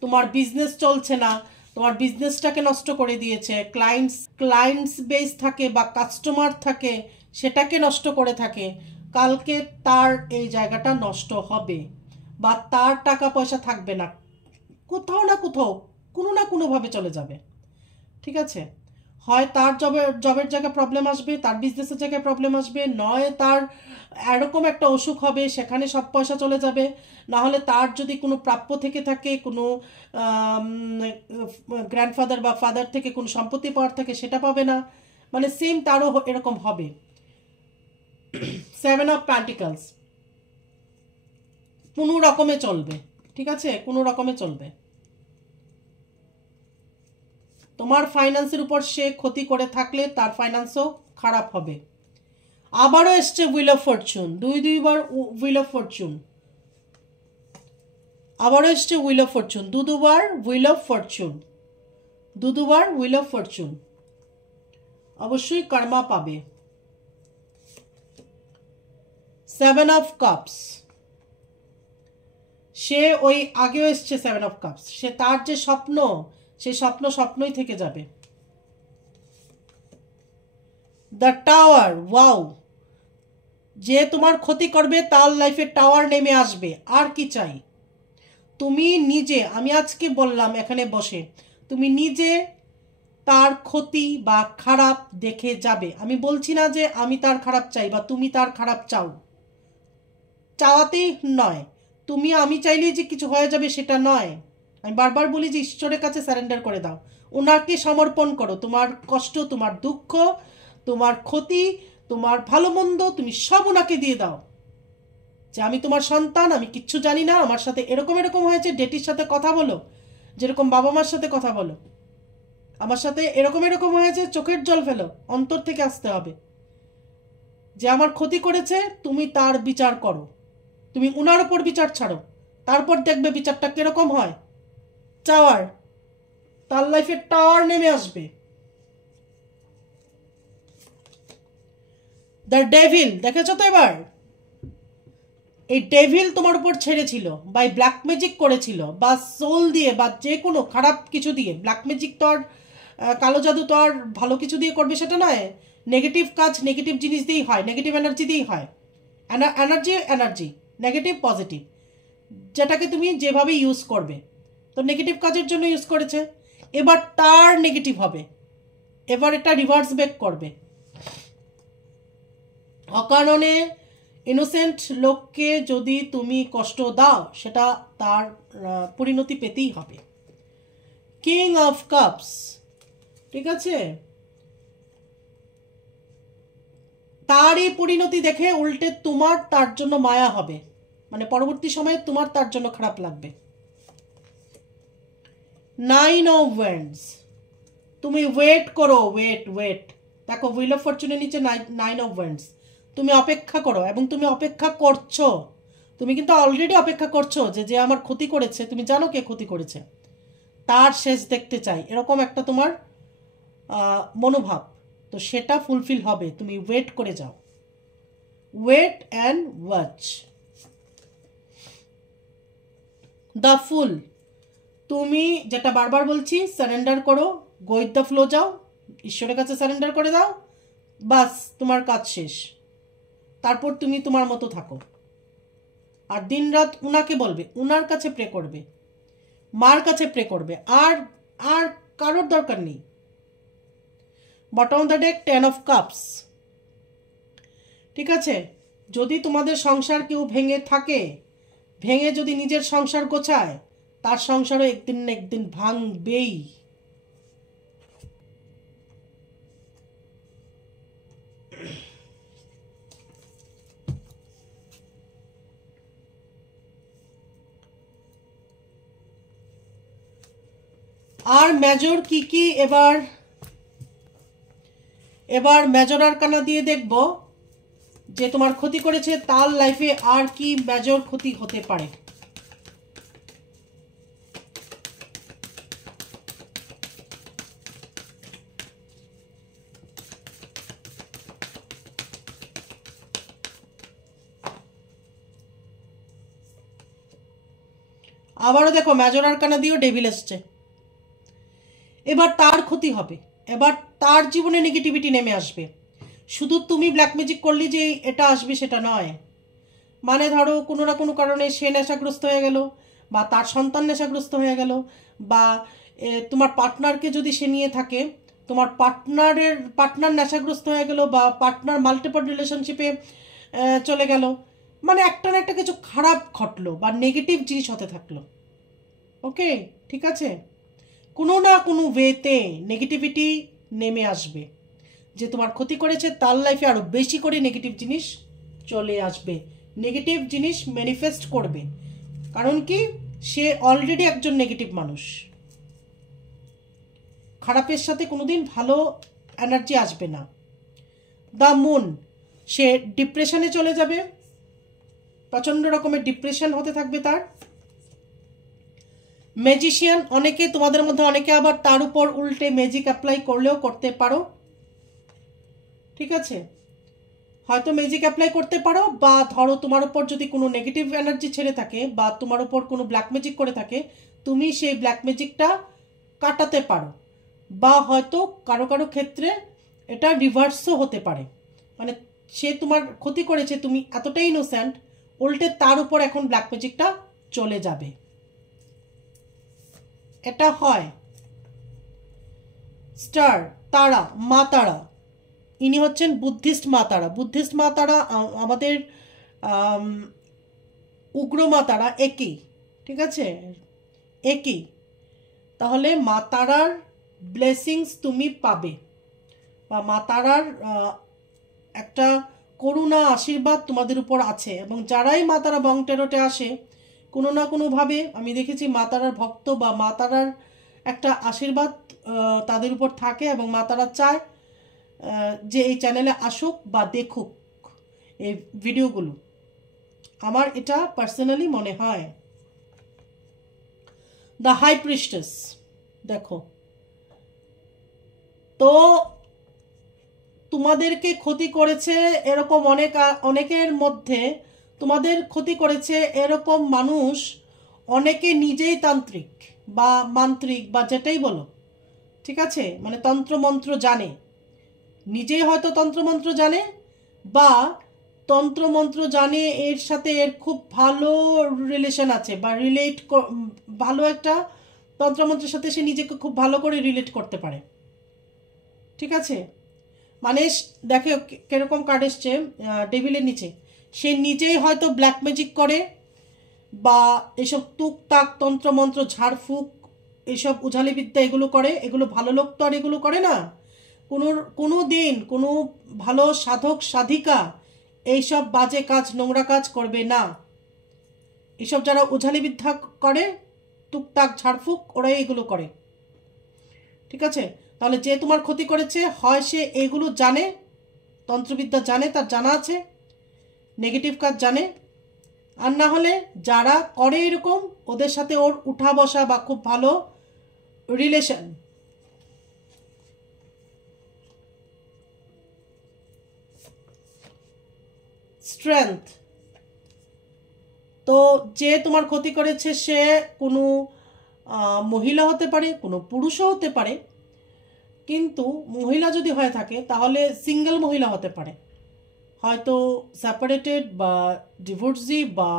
তোমার বিজনেস চলছে না, তোমার বিজনেসটাকে নষ্ট করে দিয়েছে, ক্লায়েন্টস বেস থাকে বা কাস্টমার থাকে, সেটাকে নষ্ট করে থাকে, কালকে তার এই জায়গাটা নষ্ট হবে বা তার টাকা পয়সা থাকবে না, কোথাও না কোথাও কোনো না কোনোভাবে চলে যাবে, ঠিক আছে। হয় তার জবের জায়গায় প্রবলেম আসবে, তার বিজনেসের জায়গায় প্রবলেম আসবে, নয় তার এরকম একটা অসুখ হবে সেখানে সব পয়সা চলে যাবে, না হলে তার যদি কোনো প্রাপ্য থেকে থাকে, কোনো গ্র্যান্ডফাদার বা ফাদার থেকে কোনো সম্পত্তি পাওয়ার থাকে, সেটা পাবে না, মানে সেম তারও এরকম হবে। 7 অফ প্যান্টিকলস, কোনো রকমে চলবে, ঠিক আছে, কোনো রকমে চলবে। তোমার ফাইন্যান্সের উপর সে ক্ষতি করে থাকলে তার ফাইন্যান্সও খারাপ হবে। আবারও এসছে হুইল অফ ফরচুন, দুইবার হুইল অফ ফরচুন, আবারও এসছে হুইল অফ ফরচুন, দুবার হুইল অফ ফরচুন, দুবার হুইল অফ ফরচুন, অবশ্যই কর্মা পাবে। 7 অফ কাপস, সে ওই আগেও এসছে 7 অফ কাপস, সে তার যে স্বপ্ন, সে স্বপ্নই থেকে যাবে। দ্য টাওয়ার, ওয়াও, যে তোমার ক্ষতি করবে তার লাইফে টাওয়ার নেমে আসবে। আর কি চাই? তুমি নিজে, আমি আজকে বললাম এখানে বসে, তুমি নিজে তার ক্ষতি বা খারাপ দেখে যাবে। আমি বলছি না যে আমি তার খারাপ চাই বা তুমি তার খারাপ চাও, চাওয়াতেই নয়, তুমি আমি চাইলেই যে কিছু হয়ে যাবে সেটা নয়। আমি বারবার বলি যে ঈশ্বরের কাছে স্যারেন্ডার করে দাও, ওনাকে সমর্পণ করো, তোমার কষ্ট, তোমার দুঃখ, তোমার ক্ষতি, তোমার ভালো মন্দ, তুমি সব ওনাকে দিয়ে দাও, যে আমি তোমার সন্তান, আমি কিচ্ছু জানি না, আমার সাথে এরকম এরকম হয়েছে, ডেটির সাথে কথা বলো, যেরকম বাবা মার সাথে কথা বলো, আমার সাথে এরকম এরকম হয়েছে, চোখের জল ফেলো, অন্তর থেকে আসতে হবে যে আমার ক্ষতি করেছে, তুমি তার বিচার করো, তুমি উনার ওপর বিচার ছাড়ো, তারপর দেখবে বিচারটা কিরকম হয়। টাওয়ার, তার লাইফে টাওয়ার নেমে আসবে। দ্য ডেভিল, দেখেছো তো এবার? এই ডেভিল তোমার উপর ছেড়েছিল, বা ব্ল্যাক ম্যাজিক করেছিল, বা সোল দিয়ে, বা যে কোনো খারাপ কিছু দিয়ে। ব্ল্যাক ম্যাজিক তো আর কালো জাদু তো আর ভালো কিছু দিয়ে করবে সেটা নয়। নেগেটিভ কাজ নেগেটিভ জিনিস দিয়েই হয়, নেগেটিভ এনার্জি দিয়েই হয়। এনার্জি নেগেটিভ পজিটিভ, যেটাকে তুমি যেভাবে ইউজ করবে। তো নেগেটিভ কাজের জন্য ইউজ করেছে, এবার তার নেগেটিভ হবে, এবার এটা রিভার্স ব্যাক করবে। অকারণে ইনোসেন্ট লোককে যদি তুমি কষ্ট দাও, সেটা তার পরিণতি পেতেই হবে। কিং অফ কাপস, ঠিক আছে? তারই পরিণতি দেখে উল্টে তোমার তার জন্য মায়া হবে, মানে পরবর্তী সময়ে তোমার তার জন্য খারাপ লাগবে। 9 অফ ওয়ান্ডস, তুমি ওয়েট করো, ওয়েট। দেখো হুইল অফ ফরচুনের নিচে 9 অফ ওয়ান্ডস। তুমি অপেক্ষা করো, এবং তুমি অপেক্ষা করছো। তুমি কিন্তু অলরেডি অপেক্ষা করছো যে আমার ক্ষতি করেছে, তুমি জানো কে ক্ষতি করেছে, তার শেষ দেখতে চাই, এরকম একটা তোমার মনোভাব। তো সেটা ফুলফিল হবে, তুমি ওয়েট করে যাও। Wait and watch. The fool, তুমি যেটা বারবার বলছি, সারেন্ডার করো, গো উইথ দ্য ফ্লো যাও, ঈশ্বরের কাছে সারেন্ডার করে দাও, বাস তোমার কাজ শেষ। তারপর তুমি তোমার মতো থাকো, আর দিনরাত উনাকে বলবে, উনার কাছে প্রে করবে, মার কাছে প্রে করবে, আর আর কারোর দরকার নেই। Bottom of the deck 10 of cups, ঠিক আছে? যদি তোমাদের সংসার কেউ ভেঙে থাকে, ভেঙে যদি নিজের সংসার গোছায়, তার সংসারও একদিন না একদিন ভাঙবেই। আর মেজর কি এবার মেজর আরকানা দিয়ে দেখব যে তোমার ক্ষতি করেছে তার লাইফে আর কি মেজর ক্ষতি হতে পারে। আবারও দেখো মেজর আরকানা দিয়েও ডেভিল এসছে। এবার তার ক্ষতি হবে, এবার তার জীবনে নেগেটিভিটি নেমে আসবে। শুধু তুমি ব্ল্যাক ম্যাজিক করলে যে এটা আসবে সেটা নয়। মানে ধরো কোনো না কোনো কারণে সে নেশাগ্রস্ত হয়ে গেল, বা তার সন্তান নেশাগ্রস্ত হয়ে গেল, বা তোমার পার্টনারকে যদি সে নিয়ে থাকে, তোমার পার্টনার নেশাগ্রস্ত হয়ে গেল, বা পার্টনার মাল্টিপল রিলেশনশিপে চলে গেল, মানে একটা না একটা কিছু খারাপ ঘটলো, বা নেগেটিভ জিনিস হতে থাকলো। ওকে, ঠিক আছে? কোনো না কোনো ওয়েতে নেগেটিভিটি নেমে আসবে, যে তোমার ক্ষতি করেছে তার লাইফে আরও বেশি করে নেগেটিভ জিনিস চলে আসবে, নেগেটিভ জিনিস ম্যানিফেস্ট করবে। কারণ কি, সে অলরেডি একজন নেগেটিভ মানুষ। খারাপের সাথে কোনোদিন ভালো এনার্জি আসবে না। দ্য মুন, সে ডিপ্রেশনে চলে যাবে, প্রচণ্ড রকমের ডিপ্রেশন হতে থাকবে তার। ম্যাজিশিয়ান, অনেকে তোমাদের মধ্যে অনেকে আবার তার উপর উল্টে ম্যাজিক অ্যাপ্লাই করলেও করতে পারো, ঠিক আছে? হয়তো ম্যাজিক অ্যাপ্লাই করতে পারো, বা ধরো তোমার উপর যদি কোনো নেগেটিভ এনার্জি ছেড়ে থাকে, বা তোমার উপর কোনো ব্ল্যাক ম্যাজিক করে থাকে, তুমি সেই ব্ল্যাক ম্যাজিকটা কাটাতে পারো। বা হয়তো কারো কারো ক্ষেত্রে এটা রিভার্সও হতে পারে, মানে সে তোমার ক্ষতি করেছে, তুমি এতটাই ইনোসেন্ট, উল্টে তার উপর এখন ব্ল্যাক ম্যাজিকটা চলে যাবে, এটা হয়। স্টার, তারা, মা তারা, ইনি হচ্ছেন বুদ্ধিস্ট মা তারা। বুদ্ধিস্ট মা তারা আমাদের উগ্র মা তারা একই, ঠিক আছে? একই। তাহলে মা তারার ব্লেসিংস তুমি পাবে, বা মা তারার একটা করুণা আশীর্বাদ তোমাদের উপর আছে। এবং যারাই মা তারা বং টেরোটে আসে, কোনো না কোনোভাবে আমি দেখেছি মা তারার ভক্ত বা মা তারার একটা আশীর্বাদ তাদের উপর থাকে, এবং মা তারা চায় যে এই চ্যানেলে আসুক বা দেখুক এই ভিডিওগুলো। আমার এটা পার্সোনালি মনে হয়। The high priestess. দেখো, তো তোমাদেরকে ক্ষতি করেছে এরকম অনেকের মধ্যে, তোমাদের ক্ষতি করেছে এরকম মানুষ অনেকে নিজেই তান্ত্রিক বা মান্ত্রিক বা যেটাই বলো, ঠিক আছে, মানে তন্ত্রমন্ত্র জানে, নিজেই হয়তো তন্ত্রমন্ত্র জানে বা তন্ত্রমন্ত্র জানে, এর সাথে এর খুব ভালো রিলেশন আছে বা ভালো একটা তন্ত্রমন্ত্রের সাথে সে নিজেকে খুব ভালো করে রিলেট করতে পারে, ঠিক আছে। মানে দেখে কিরকম কার্ড এসছে টেবিলের নিচে, সে নিজেই হয়তো ব্ল্যাক ম্যাজিক করে বা এসব টুকটাক তন্ত্রমন্ত্র ঝাড়ফুঁক এসব উঝালি বিদ্যা এগুলো করে। এগুলো ভালো লোক তো আর এগুলো করে না। কোনো দিন কোনো ভালো সাধক সাধিকা এইসব বাজে কাজ নোংরা কাজ করবে না। এসব যারা উঝালি বিদ্যা করে টুকটাক ঝাড়ফুঁক ওরাই এগুলো করে, ঠিক আছে। তাহলে যে তোমার ক্ষতি করেছে হয় সে এগুলো জানে, তন্ত্রবিদ্যা জানে, তার জানা আছে, নেগেটিভ কাজ জানে, আর না হলে যারা করে এরকম ওদের সাথে ওর উঠা বসা বা খুব ভালো রিলেশন। স্ট্রেংথ, তো যে তোমার ক্ষতি করেছে সে কোনো মহিলা হতে পারে, কোনো পুরুষও হতে পারে, কিন্তু মহিলা যদি হয়ে থাকে তাহলে সিঙ্গেল মহিলা হতে পারে, হয়তো সেপারেটেড বা ডিভোর্সি বা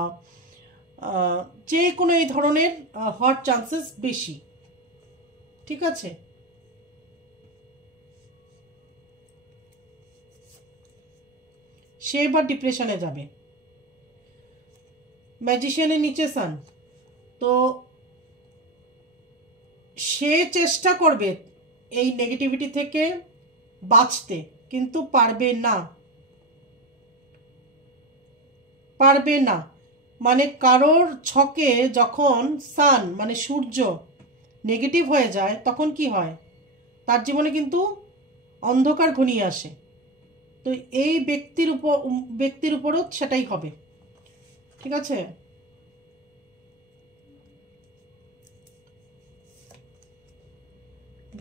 যে কোনো এই ধরনের হওয়ার চান্সেস বেশি, ঠিক আছে। সে এবার ডিপ্রেশনে যাবে। ম্যাজিশিয়ানের নিচে সান, তো সে চেষ্টা করবে এই নেগেটিভিটি থেকে বাঁচতে, কিন্তু পারবে না, পারবে না। মানে কারোর ছকে যখন সান মানে সূর্য নেগেটিভ হয়ে যায় তখন কি হয়, তার জীবনে কিন্তু অন্ধকার ঘনিয়ে আসে। তো এই ব্যক্তির উপরও সেটাই হবে, ঠিক আছে।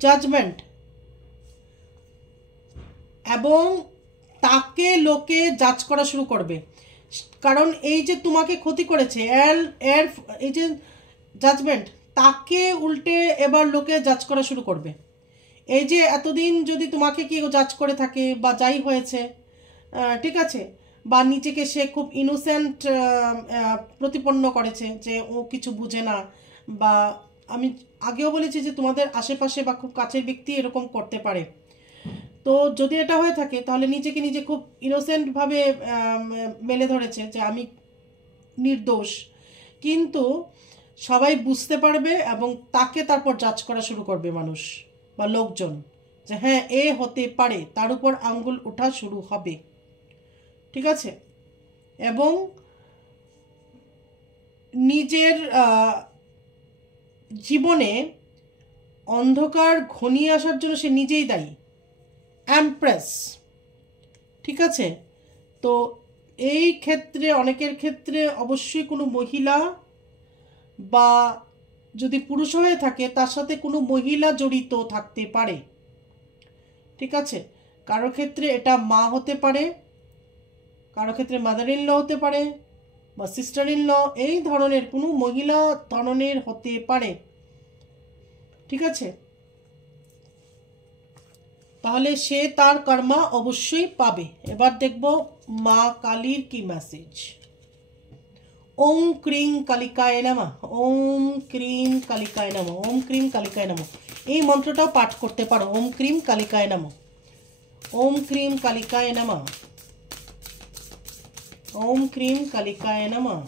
জাজমেন্ট, এবং তাকে লোকে জাজ করা শুরু করবে, কারণ এই যে তোমাকে ক্ষতি করেছে এর এই যে জাজমেন্ট, তাকে উল্টে এবার লোকে জাজ করা শুরু করবে। এই যে এতদিন যদি তোমাকে কেউ জাজ করে থাকে বা যাই হয়েছে, ঠিক আছে, বা নিজেকে সে খুব ইনোসেন্ট প্রতিপন্ন করেছে যে ও কিছু বুঝে না, বা আমি আগেও বলেছি যে তোমাদের আশেপাশে বা খুব কাছের ব্যক্তি এরকম করতে পারে। তো যদি এটা হয়ে থাকে তাহলে নিজেকে নিজে খুব ইনোসেন্টভাবে মেলে ধরেছে যে আমি নির্দোষ, কিন্তু সবাই বুঝতে পারবে এবং তাকে তারপর জাজ করা শুরু করবে মানুষ বা লোকজন, যে হ্যাঁ এ হতে পারে, তার উপর আঙ্গুল ওঠা শুরু হবে, ঠিক আছে। এবং নিজের জীবনে অন্ধকার ঘনিয়ে আসার জন্য সে নিজেই দায়ী। এমপ্রেস, ঠিক আছে। তো এই ক্ষেত্রে অনেকের ক্ষেত্রে অবশ্যই কোনো মহিলা বা যদি পুরুষ হয়ে থাকে তার সাথে কোনো মহিলা জড়িত থাকতে পারে, ঠিক আছে। কারো ক্ষেত্রে এটা মা হতে পারে, কারো ক্ষেত্রে মাদার ইন ল হতে পারে বা সিস্টার ইন ল, এই ধরনের কোনো মহিলা ধরনের হতে পারে, ঠিক আছে। তাহলে সে তার কর্মা অবশ্যই পাবে। এবার দেখব মা কালীর কি মেসেজ। ওম ক্রিং কালিকায় নমঃ, ওম ক্রিং কালিকায় নমঃ, ওম ক্রিং কালিকায় নমঃ। এই মন্ত্রটাও পাঠ করতে পারো, ওম ক্রিং কালিকায় নমঃ, ওম ক্রিং কালিকায় নমঃ, ওম ক্রিং কালিকায় নমঃ,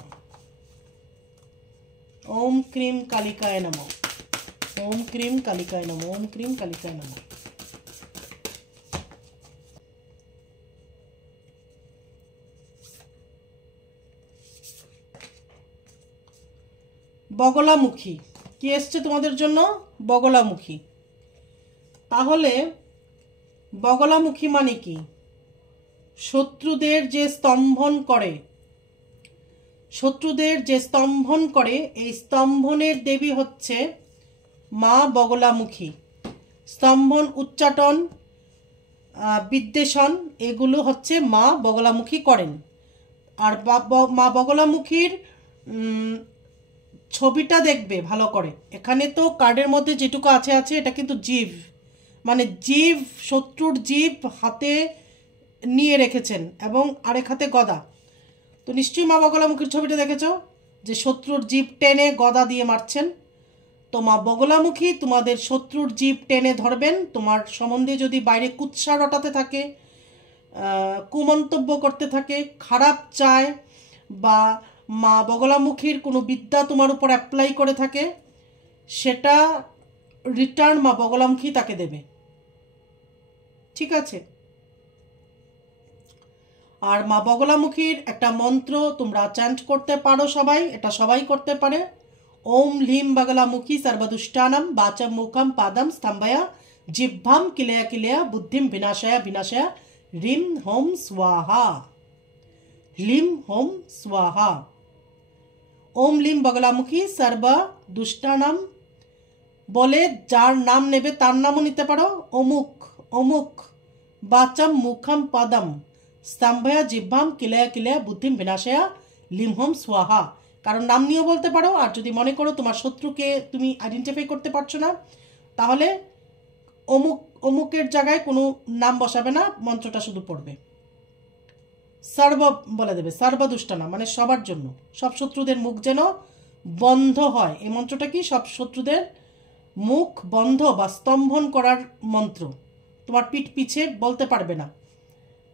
ওম ক্রিং কালিকায় নমঃ, ওম ক্রিং কালিকায় নমঃ, ওম ক্রিং কালিকায় নমঃ। বগলামুখী কি এসছে তোমাদের জন্য? বগলামুখী। তাহলে বগলামুখী মানে কি? শত্রুদের যে স্তম্ভন করে, শত্রুদের যে স্তম্ভন করে, এই স্তম্ভনের দেবী হচ্ছে মা বগলামুখী। স্তম্ভন, উচ্চাটন, বিদ্বেষণ এগুলো হচ্ছে মা বগলামুখী করেন। আর মা বগলামুখীর ছবিটা দেখবে ভালো করে। এখানে তো কার্ডের মধ্যে যেটুকু আছে আছে, এটা কিন্তু জীব, মানে জীব, শত্রুর জীব হাতে নিয়ে রেখেছেন এবং আরেক হাতে গদা। তো নিশ্চয়ই মা বগলামুখীর ছবিটা দেখেছ, যে শত্রুর জীব টেনে গদা দিয়ে মারছেন। তো মা বগলামুখী তোমাদের শত্রুর জীব টেনে ধরবেন। তোমার সম্বন্ধে যদি বাইরে কুৎসা রটাতে থাকে, কুমন্তব্য করতে থাকে, খারাপ চায়, বা মা বগলামুখীর কোনো বিদ্যা তোমার উপর অ্যাপ্লাই করে থাকে, সেটা রিটার্ন মা বগলামুখী তাকে দেবে। ঠিক আছে? আর মা বগলামুখীর একটা মন্ত্র তোমরা চ্যান্ট করতে পারো সবাই, এটা সবাই করতে পারে। ওম হ্লিম বগলামুখী সর্বদুষ্টানাম বাচম মুখম পাদম স্তম্ভয়া জিহ্বাম কিলেয়া কিলেয়া বুদ্ধিম বিনাশয়া বিনাশয়া হ্রিম হোম স্বাহা। হ্লিম হোম স্বাহা। ওম হ্লিম বগলামুখী সর্বদুষ্টানাম বলে যার নাম নেবে তার নামও নিতে পারো। অমুক অমুক বাচম মুখম পাদম স্তম্ভয়া জিহ্বাম কিলেয়া কিলেয়া বুদ্ধিম বিনাশয়া লিম হোম স্বাহা। কারণ নাম নিয়েও বলতে পারো। আর যদি মনে করো তোমার শত্রুকে তুমি আইডেন্টিফাই করতে পারছো না, তাহলে অমুক অমুকের জায়গায় কোনো নাম বসাবে না, মন্ত্রটা শুধু পড়বে। সর্ব বলে দেবে, সর্বদুষ্টানা মানে সবার জন্য, সব শত্রুদের মুখ যেন বন্ধ হয়। এই মন্ত্রটা কি? সব শত্রুদের মুখ বন্ধ বা স্তম্ভন করার মন্ত্র। তোমার পিঠ পিছে বলতে পারবে না।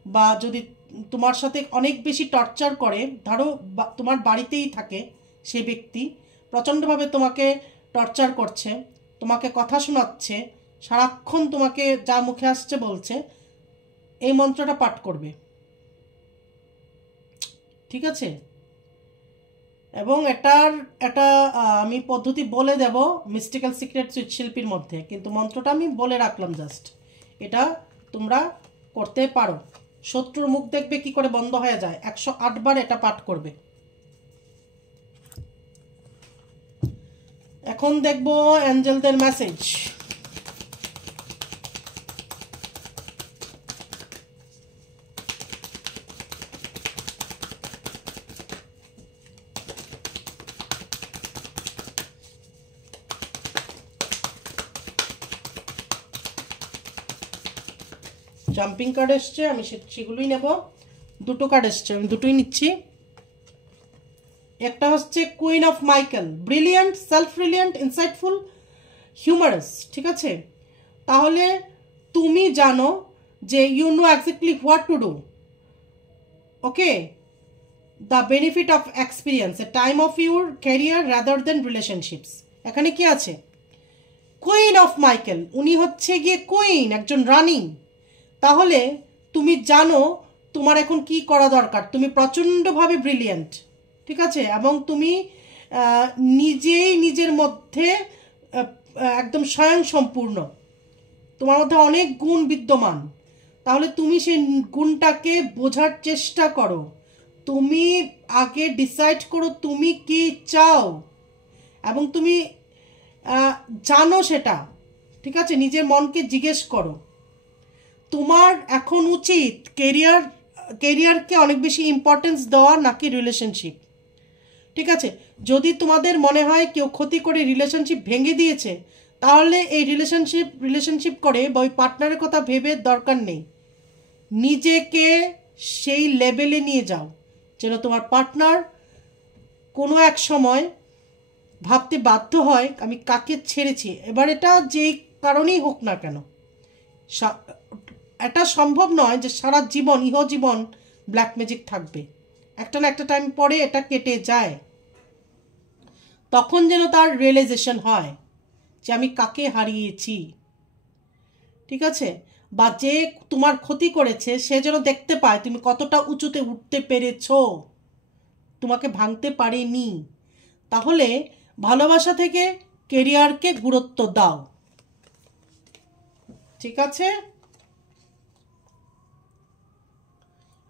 বা যদি তোমার সাথে অনেক বেশি টর্চার করে, ধরো তোমার বাড়িতেই থাকে সে ব্যক্তি, প্রচণ্ডভাবে তোমাকে টর্চার করছে, তোমাকে কথা শোনাচ্ছে, সারাক্ষণ তোমাকে যা মুখে আসছে বলছে, এই মন্ত্রটা পাঠ করবে। ঠিক আছে? এবং এটা আমি পদ্ধতি বলে দেব মিস্টিক্যাল সিক্রেট সুইচ শিল্পীর মধ্যে, কিন্তু মন্ত্রটা আমি বলে রাখলাম জাস্ট। এটা তোমরা করতে পারো। শত্রুর মুখ দেখবে কি করে বন্ধ হয়ে যায়। 108 বার এটা পাঠ করবে। এখন দেখব অ্যাঞ্জেলদের মেসেজ। জাম্পিং কার্ড এসছে, আমি সেগুলোই নেব। দুটো কার্ড এসছে, আমি দুটোই নিচ্ছি। একটা হচ্ছে queen of Michael, brilliant, self reliant, insightful, humorous. ঠিক আছে? তাহলে তুমি জানো যে you know exactly what to do. Okay, the benefit of experience, a time of your career rather than relationships. এখানে কি আছে? কুইন অফ মাইকেল, উনি হচ্ছে গিয়ে কুইন, একজন রানী। তাহলে তুমি জানো তোমার এখন কি করা দরকার। তুমি প্রচণ্ডভাবে ব্রিলিয়েন্ট, ঠিক আছে, এবং তুমি নিজেই নিজের মধ্যে একদম স্বয়ং সম্পূর্ণ, তোমার মধ্যে অনেক গুণ বিদ্যমান। তাহলে তুমি সেই গুণটাকে বোঝার চেষ্টা করো। তুমি আগে ডিসাইড করো তুমি কি চাও, এবং তুমি জানো সেটা। ঠিক আছে? নিজের মনকে জিজ্ঞেস করো। তোমার এখন উচিত কেরিয়ারকে অনেক বেশি ইম্পর্টেন্স দেওয়া, নাকি রিলেশনশিপ। ঠিক আছে? যদি তোমাদের মনে হয় কেউ ক্ষতি করে রিলেশনশিপ ভেঙে দিয়েছে, তাহলে এই রিলেশনশিপ করে বা ওই পার্টনারের কথা ভেবে দরকার নেই। নিজেকে সেই লেভেলে নিয়ে যাও যেন তোমার পার্টনার কোনো এক সময় ভাবতে বাধ্য হয় আমি কাকে ছেড়েছি। এবার এটা যেই কারণেই হোক না কেন, এটা সম্ভব নয় যে সারা জীবন ইহজীবন ব্ল্যাক ম্যাজিক থাকবে। একটা না একটা টাইম পরে এটা কেটে যায়। তখন যেন তার রিয়েলাইজেশন হয় যে আমি কাকে হারিয়েছি। ঠিক আছে? বা যে তোমার ক্ষতি করেছে সে যেন দেখতে পায় তুমি কতটা উঁচুতে উঠতে পেরেছো, তোমাকে ভাঙতে পারেনি। তাহলে ভালোবাসা থেকে কেরিয়ারকে গুরুত্ব দাও। ঠিক আছে?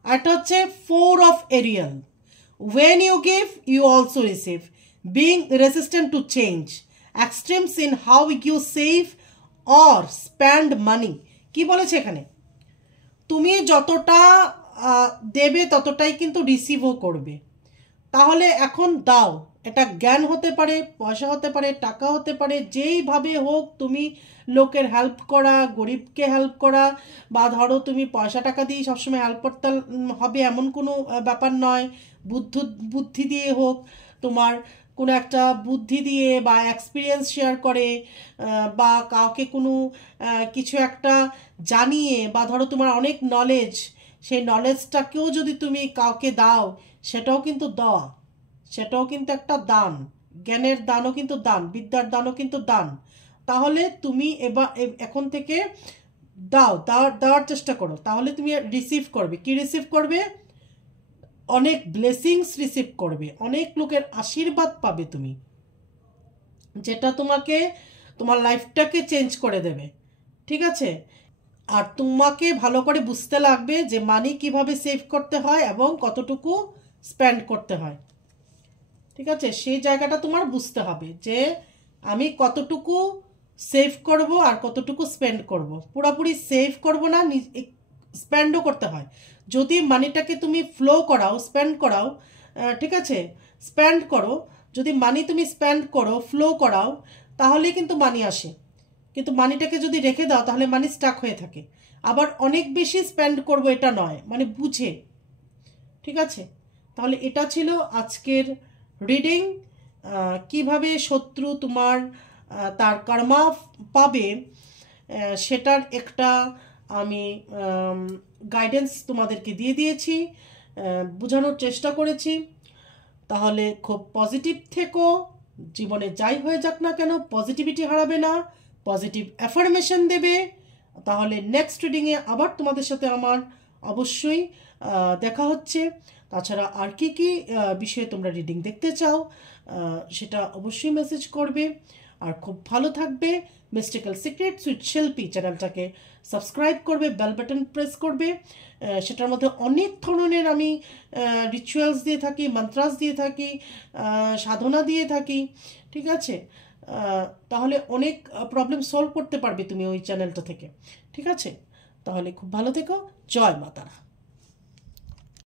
আর এটা হচ্ছে 4 of aerial. When you give, you also receive. Being resistant to change. Extremes in how you save or spend money. কি বলেছে এখানে? তুমি যতটা দেবে ততটাই কিন্তু রিসিভও করবে। তাহলে এখন দাও, এটা জ্ঞান হতে পারে, পয়সা হতে পারে, টাকা হতে পারে, যেইভাবে হোক তুমি লোকের হেল্প করা, গরিবকে হেল্প করা, বা ধরো তুমি পয়সা টাকা দিয়ে সবসময় হেল্প করতে হবে এমন কোনো ব্যাপার নয়। বুদ্ধি দিয়ে হোক, তোমার কোনো একটা বুদ্ধি দিয়ে বা এক্সপিরিয়েন্স শেয়ার করে, বা কাউকে কোনো কিছু একটা জানিয়ে, বা ধরো তোমার অনেক নলেজ, সেই নলেজটাকেও যদি তুমি কাউকে দাও, সেটাও কিন্তু দেওয়া, সেটাও কিন্তু একটা দান। জ্ঞানের দানও কিন্তু দান, বিদ্যার দানও কিন্তু দান। তাহলে তুমি এখন থেকে দেওয়ার চেষ্টা করো, তাহলে তুমি রিসিভ করবে। কি রিসিভ করবে? অনেক ব্লেসিংস রিসিভ করবে, অনেক লোকের আশীর্বাদ পাবে তুমি, যেটা তোমাকে তোমার লাইফটাকে চেঞ্জ করে দেবে। ঠিক আছে? আর তোমাকে ভালো করে বুঝতে লাগবে যে মানি কিভাবে সেভ করতে হয় এবং কতটুকু স্পেন্ড করতে হয়। ঠিক আছে? সেই জায়গাটা তোমার বুঝতে হবে যে আমি কতটুকু সেভ করব আর কতটুকু স্পেন্ড করব। পুরোপুরি সেভ করব না, স্পেন্ডও করতে হয়। যদি মানিটাকে তুমি ফ্লো করাও, স্পেন্ড করাও, ঠিক আছে, স্পেন্ড করো, যদি মানি তুমি স্পেন্ড করো, ফ্লো করাও, তাহলে কিন্তু মানি আসে। কিন্তু মানিটাকে যদি রেখে দাও তাহলে মানি স্টাক হয়ে থাকে। আবার অনেক বেশি স্পেন্ড করব এটা নয়, মানে বুঝে। ঠিক আছে? তাহলে এটা ছিল আজকের রিডিং। কিভাবে শত্রু তোমার তার কর্মা পাবে সেটার একটা আমি গাইডেন্স তোমাদেরকে দিয়ে দিয়েছি, বোঝানোর চেষ্টা করেছি। তাহলে খুব পজিটিভ থেকো, জীবনে যাই হয়ে যাক না কেন পজিটিভিটি হারাবে না, পজিটিভ অ্যাফার্মেশন দেবে। তাহলে নেক্সট রিডিংয়ে আবার তোমাদের সাথে আমার অবশ্যই দেখা হচ্ছে। তাছাড়া আর কি কি বিষয়ে তোমরা রিডিং দেখতে চাও সেটা অবশ্যই মেসেজ করবে। আর খুব ভালো থাকবে। মিস্টিক্যাল সিক্রেটস উইথ শিল্পী চ্যানেলটাকে সাবস্ক্রাইব করবে, বেল বাটন প্রেস করবে। সেটার মধ্যে অনেক ধরনের আমি রিচুয়ালস দিয়ে থাকি, মন্ত্রাস দিয়ে থাকি, সাধনা দিয়ে থাকি। ঠিক আছে? তাহলে অনেক প্রবলেম সলভ করতে পারবে তুমি ওই চ্যানেলটা থেকে। ঠিক আছে? তাহলে খুব ভালো থেকো। জয় মা তারা।